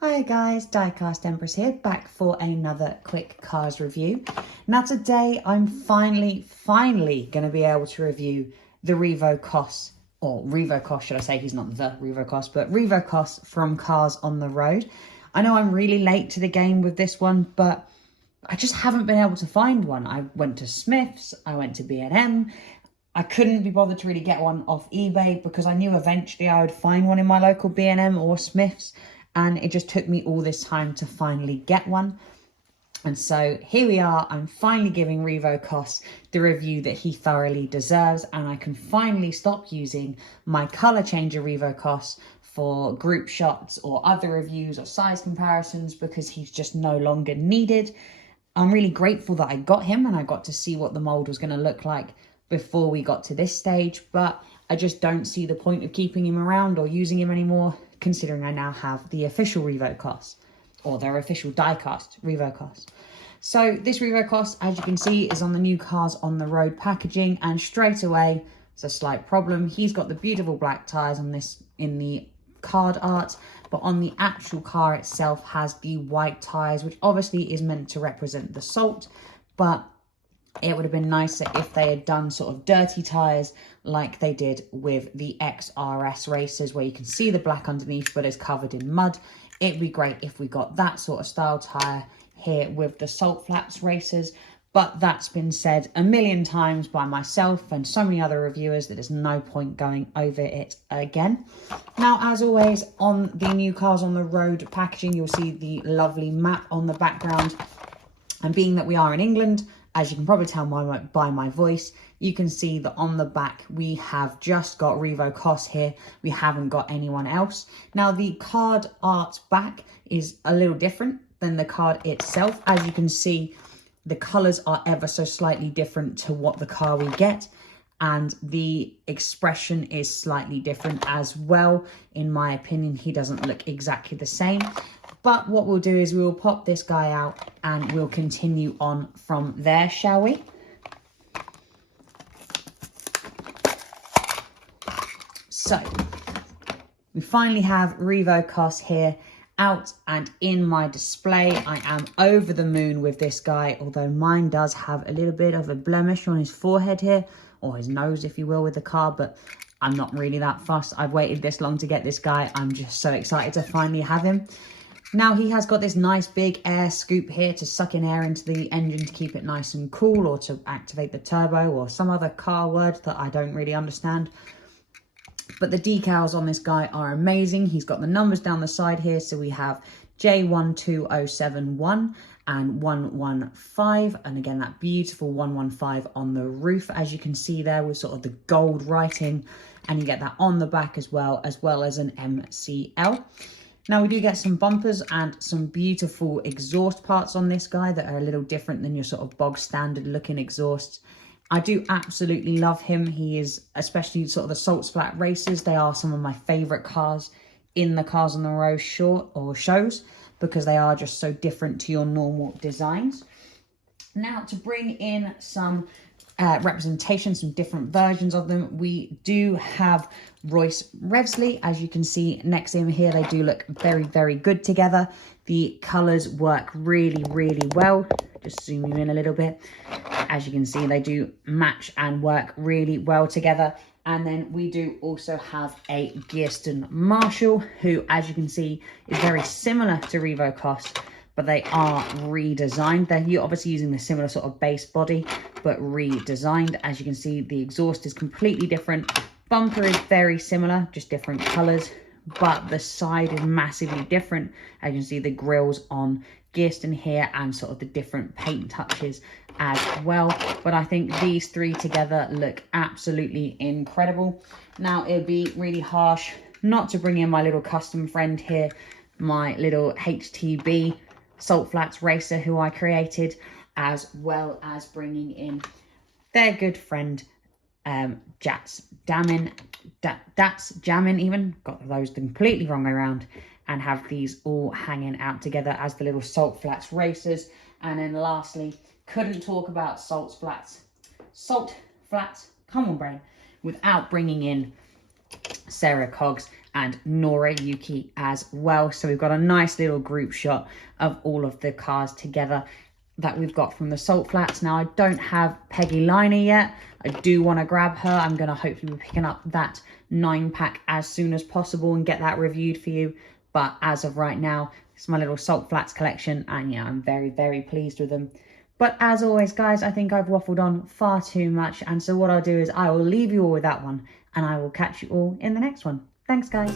Hi guys, Diecast Empress here, back for another quick cars review. Now today I'm finally going to be able to review the Revo Kos, or Revo Kos should I say, he's not the Revo Kos, but Revo Kos from Cars on the Road. I know I'm really late to the game with this one, but I just haven't been able to find one. I went to Smith's, I went to B&M, I couldn't be bothered to really get one off eBay because I knew eventually I would find one in my local B&M or Smith's, and it just took me all this time to finally get one. And so here we are, I'm finally giving Revo Kos the review that he thoroughly deserves, and I can finally stop using my colour changer Revo Kos for group shots or other reviews or size comparisons because he's just no longer needed. I'm really grateful that I got him and I got to see what the mould was going to look like before we got to this stage, but I just don't see the point of keeping him around or using him anymore, considering I now have the official Revo Kos, or their official diecast Revo Kos. So this Revo Kos, as you can see, is on the new Cars on the Road packaging, and straight away it's a slight problem. He's got the beautiful black tyres on this in the card art, but on the actual car itself has the white tyres, which obviously is meant to represent the salt, but it would have been nicer if they had done sort of dirty tyres like they did with the XRS races, where you can see the black underneath but it's covered in mud. It'd be great if we got that sort of style tyre here with the salt flaps races, but that's been said a million times by myself and so many other reviewers that there's no point going over it again. Now, as always, on the new Cars on the Road packaging, you'll see the lovely map on the background, and being that we are in England, as you can probably tell by my voice, you can see that on the back we have just got Revo Kos here. We haven't got anyone else. Now the card art back is a little different than the card itself. As you can see, the colours are ever so slightly different to what the car we get, and the expression is slightly different as well. In my opinion, he doesn't look exactly the same. But what we'll do is we will pop this guy out and we'll continue on from there, shall we? So, we finally have Revo Kos here out and in my display. I am over the moon with this guy, although mine does have a little bit of a blemish on his forehead here, or his nose, if you will, with the car, but I'm not really that fussed. I've waited this long to get this guy. I'm just so excited to finally have him. Now he has got this nice big air scoop here to suck in air into the engine to keep it nice and cool, or to activate the turbo, or some other car word that I don't really understand. But the decals on this guy are amazing. He's got the numbers down the side here. So we have J12071 and 115. And again, that beautiful 115 on the roof, as you can see there, with sort of the gold writing. And you get that on the back as well as an MCL. Now we do get some bumpers and some beautiful exhaust parts on this guy that are a little different than your sort of bog standard looking exhausts. I do absolutely love him. He is, especially sort of the salt splat races, they are some of my favourite cars in the Cars on the Road short or shows, because they are just so different to your normal designs. Now, to bring in some representation, some different versions of them, we do have Royce Revsley. As you can see next to him here, they do look very, very good together. The colours work really, really well. Just zoom you in a little bit. As you can see, they do match and work really well together. And then we do also have a Gearston Marshall, who, as you can see, is very similar to Revo Kos, but they are redesigned. They're obviously using the similar sort of base body, but redesigned. As you can see, the exhaust is completely different. Bumper is very similar, just different colours, but the side is massively different. As you can see, the grills on Gearston here and sort of the different paint touches as well. But I think these three together look absolutely incredible. Now, it would be really harsh not to bring in my little custom friend here, my little HTB Salt Flats racer who I created, as well as bringing in their good friend Dats Jammin, even got those completely wrong around, and have these all hanging out together as the little Salt Flats racers. And then lastly, couldn't talk about Salt Flats, come on brain, without bringing in Sarah Cogs and Nora Yuki as well. So we've got a nice little group shot of all of the cars together that we've got from the Salt Flats. Now I don't have Peggy Liner yet. I do want to grab her. I'm going to hopefully be picking up that 9-pack as soon as possible and get that reviewed for you. But as of right now, it's my little Salt Flats collection, and yeah, I'm very, very pleased with them. But as always, guys, I think I've waffled on far too much. And so what I'll do is I will leave you all with that one, and I will catch you all in the next one. Thanks, guys.